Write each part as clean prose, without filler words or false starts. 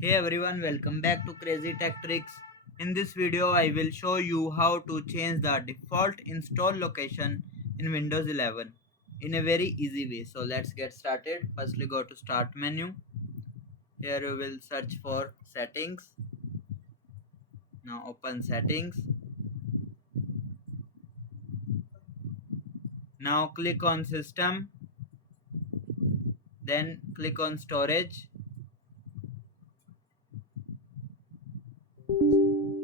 Hey everyone, welcome back to Crazy Tech Tricks. In this video, I will show you how to change the default install location in Windows 11 in a very easy way. So let's get started. Firstly, go to Start menu. Here you will search for Settings. Now open Settings. Now click on System. Then click on Storage.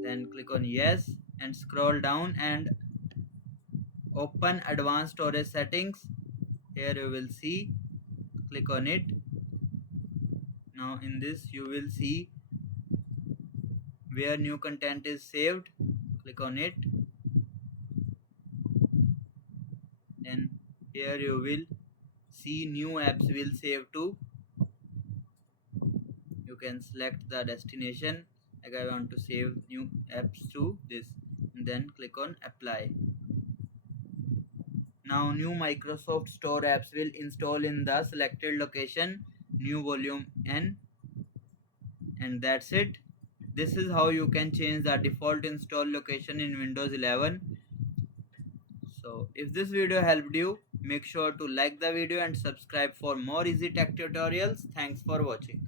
Then click on Yes and scroll down and open Advanced Storage Settings. Here you will see, click on it. Now in this you will see where new content is saved. Click on it. Then here you will see new apps will save to. You can select the destination, like I want to save new apps to this, and then click on apply. Now new Microsoft Store apps will install in the selected location, new volume n, and that's it. This is how you can change the default install location in Windows 11. So if this video helped you, make sure to like the video and subscribe for more easy tech tutorials. Thanks for watching.